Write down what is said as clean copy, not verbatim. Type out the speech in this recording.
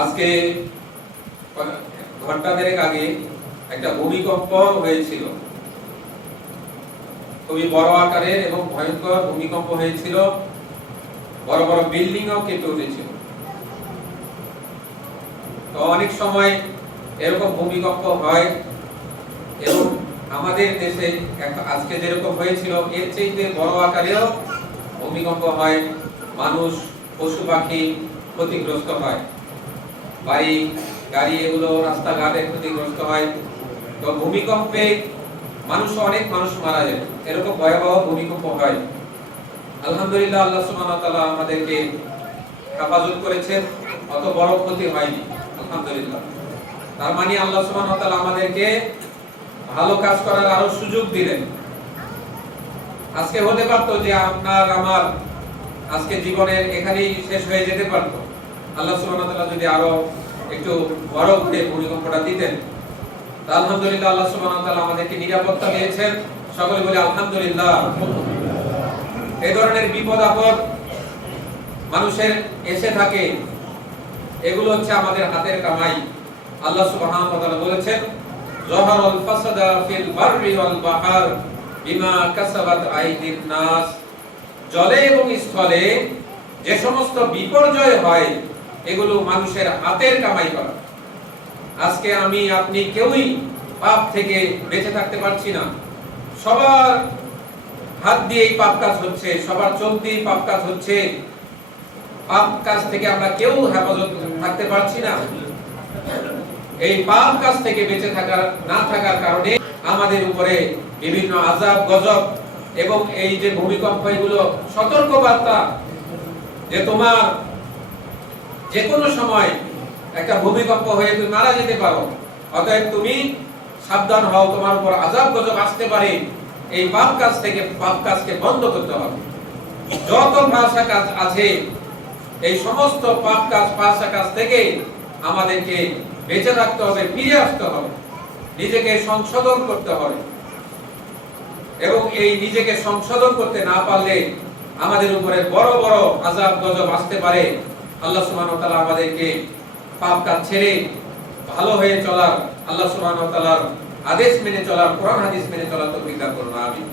আজকে ঘন্টা দেড়েক আগে একটা ভূমিকম্প হয়েছিল, খুবই বড় আকারের এবং ভয়ঙ্কর ভূমিকম্প হয়েছিল। বড় বড় বিল্ডিংও কেঁপে উঠেছিল। তো অনেক সময় এরকম ভূমিকম্প হয় এবং আমাদের দেশে আজকে যেরকম হয়েছিল এর চাইতে বড় আকারেও ভূমিকম্প হয়, মানুষ পশু পাখি ক্ষতিগ্রস্ত হয়, বাড়ি গাড়ি এগুলো রাস্তাঘাটে ক্ষতিগ্রস্ত হয়। তো ভূমিকম্পে অনেক মানুষ মারা যায়, এরকম ভয়াবহ ভূমিকম্প হয়। আলহামদুলিল্লাহ, আল্লাহ সুবহানাহু ওয়া তাআলা আমাদেরকে হেফাজত করেছেন, অত বড় ক্ষতি হয়নি আলহামদুলিল্লাহ। তার মানে আল্লাহ সুবহানাহু ওয়া তাআলা আমাদেরকে ভালো কাজ করার আরো সুযোগ দিলেন। আজকে হতে পারতো যে আপনার আমার আজকে জীবনের এখানেই শেষ হয়ে যেতে পারতো। আল্লাহ সুবহানাহু ওয়া তাআলা যদি আরো একটু বড় করে ভূমিকম্পটা দিতেন। আলহামদুলিল্লাহ, আল্লাহ সুবহানাহু ওয়া তাআলা আমাদেরকে নিরাপত্তা দিয়েছেন। সকলে বলে আলহামদুলিল্লাহ। এই ধরনের বিপদ আপদ মানুষের এসে থাকে, এগুলো হচ্ছে আমাদের হাতের কামাই। আল্লাহ সুবহানাহু ওয়া তাআলা বলেছেন, যাহারাল ফাসাদা ফিল বাররি ওয়াল বাহর বিমা কাসাবাত আইদিন নাস। জলে এবং স্থলে যে সমস্ত বিপর্যয় হয় এগুলো মানুষের হাতের কামাই করা। আজকে আমি আপনি কেউই পাপ থেকে বেঁচে থাকতে পারছি না। সবার হাত দিয়েই পাপ কাজ হচ্ছে, সবার চোখ দিয়েই পাপ কাজ হচ্ছে। পাপ কাজ থেকে আমরা কেউ হেফাজত থাকতে পারছি না। এই পাপ কাজ থেকে বেঁচে না থাকার কারণে আমাদের উপরে বিভিন্ন আযাব গজব এবং এই যে ভূমিকম্প, এগুলো সতর্ক বার্তা যে তোমার যে কোনো সময় একটা ভূমিকম্প হয়ে তুমি মারা যেতে পারো। অতএব তুমি সাবধান হও, তোমার উপর আযাব গজব আসতে পারে। এই পাপ কাজকে বন্ধ করতে হবে। যত ফাঁসা কাজ আছে এই সমস্ত ফাঁসা কাজ থেকে আমাদেরকে বেঁচে থাকতে হবে, ফিরে আসতে হবে, নিজেকে সংশোধন করতে হবে। এবং এই নিজেকে সংশোধন করতে না পারলে আমাদের উপরে বড় বড় আযাব গজব আসতে পারে। আল্লাহ সুবহানাহু ওয়া তাআলা আমাদেরকে পাপ কাজ ছেড়ে ভালো হয়ে চলার, আল্লাহ সুবহানাহু ওয়া তাআলার আদেশ মেনে চলার, কোরআন হাদিস মেনে চলার তৌফিক দান করুন। আমিন।